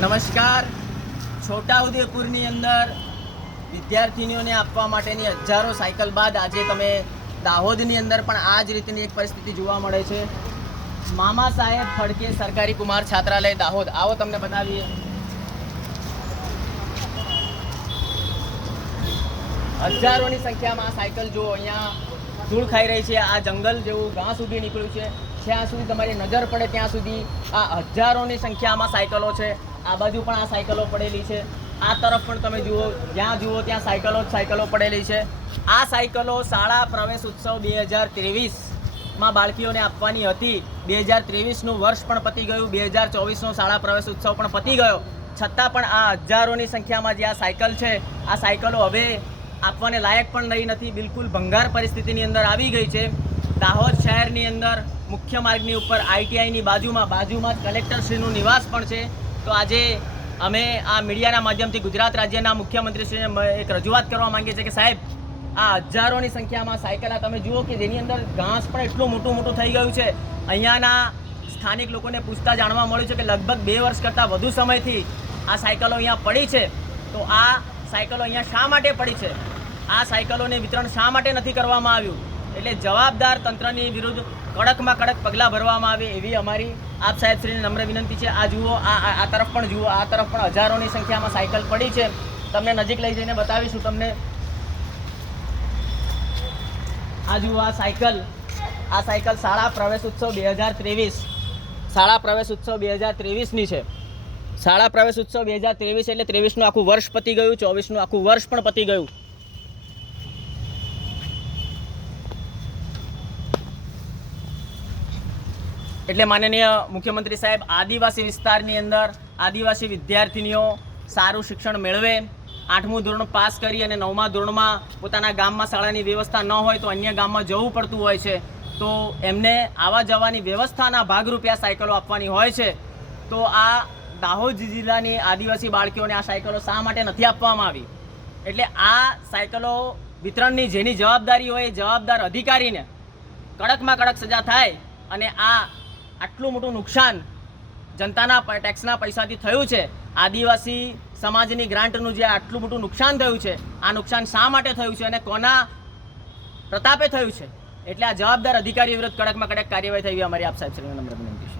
નમસ્કાર. છોટાઉદેપુરની અંદર વિદ્યાર્થીનીઓને આપવા માટેની હજારો સાયકલ બાદ આજે તમે દાહોદની અંદર પણ આ જ રીતની એક પરિસ્થિતિ જોવા મળે છે. મામા સાહેબ ફડકે સરકારી કુમાર છાત્રાલય દાહોદ, આવો તમને બતાવીએ. હજારોની સંખ્યામાં આ સાયકલ જો અહીંયા ધૂળ ખાઈ રહી છે. આ જંગલ જેવું ગાં સુધી નીકળ્યું છે. જ્યાં સુધી તમારી નજર પડે ત્યાં સુધી આ હજારોની સંખ્યામાં સાયકલો છે. આ બાજુ પણ આ સાયકલો પડેલી છે. આ તરફ પણ તમે જુઓ, જ્યાં જુઓ ત્યાં સાયકલો પડેલી છે. આ સાયકલો શાળા પ્રવેશ ઉત્સવ 2023માં બાળકીઓને આપવાની હતી. 2023નું વર્ષ પણ પતી ગયું, 2024નો શાળા પ્રવેશ ઉત્સવ પણ પતી ગયો. છતાં પણ આ હજારોની સંખ્યામાં જે આ સાયકલ છે, આ સાયકલો હવે આપવાને લાયક પણ નહીં નથી. બિલકુલ ભંગાર પરિસ્થિતિની અંદર આવી ગઈ છે. દાહોદ શહેરની અંદર મુખ્ય માર્ગની ઉપર ITIની બાજુમાં જ કલેક્ટરશ્રીનું નિવાસ પણ છે. તો આજે અમે આ મીડિયાના માધ્યમથી ગુજરાત રાજ્યના મુખ્યમંત્રીશ્રીને એક રજૂઆત કરવા માંગીએ છીએ કે સાહેબ, આ હજારોની સંખ્યામાં સાયકલ આ તમે જુઓ કે જેની અંદર ઘાસ પણ એટલું મોટું થઈ ગયું છે. અહીંયાના સ્થાનિક લોકોને પૂછતા જાણવા મળ્યું છે કે લગભગ 2 વર્ષ કરતાં વધુ સમયથી આ સાયકલો અહીંયા પડી છે. તો આ સાયકલો અહીંયા શા માટે પડી છે? આ સાયકલોને વિતરણ શા માટે નથી કરવામાં આવ્યું? એટલે જવાબદાર તંત્રની વિરુદ્ધ કડકમાં કડક પગલાં ભરવામાં આવે એવી અમારી આપ સાહેબશ્રીને નમ્ર વિનંતી છે. આ જુઓ, આ તરફ પણ જુઓ, આ તરફ પણ હજારોની સંખ્યામાં સાયકલ પડી છે. તમને નજીક લઈ જઈને બતાવીશું તમને. આ જુઓ, આ સાયકલ શાળા પ્રવેશ ઉત્સવ 2023 શાળા પ્રવેશ ઉત્સવ 2023ની છે. શાળા પ્રવેશ ઉત્સવ 2023 એટલે 23નું આખું વર્ષ પતી ગયું, 24નું આખું વર્ષ પણ પતી ગયું. એટલે માનનીય મુખ્યમંત્રી સાહેબ, આદિવાસી વિસ્તારની અંદર આદિવાસી વિદ્યાર્થીનીઓ સારું શિક્ષણ મેળવે, 8મું ધોરણ પાસ કરી અને 9મા ધોરણમાં પોતાના ગામમાં શાળાની વ્યવસ્થા ન હોય તો અન્ય ગામમાં જવું પડતું હોય છે. તો એમને આવવા જવાની વ્યવસ્થાના ભાગરૂપે આ સાયકલો આપવાની હોય છે. તો આ દાહોદ જિલ્લાની આદિવાસી બાળકીઓને આ સાયકલો શા માટે નથી આપવામાં આવી? એટલે આ સાયકલો વિતરણની જેની જવાબદારી હોય એ જવાબદાર અધિકારીને કડકમાં કડક સજા થાય. અને આટલું મોટું નુકસાન જનતાના ટેક્સના પૈસાથી થયું છે, આદિવાસી સમાજની ગ્રાન્ટનું જે આટલું મોટું નુકસાન થયું છે, આ નુકસાન શા માટે થયું છે અને કોના પ્રતાપે થયું છે? એટલે આ જવાબદાર અધિકારી વિરુદ્ધ કડકમાં કડક કાર્યવાહી થવી અમારી આપ સાહેબ શ્રીને નમ્ર વિનંતી છે.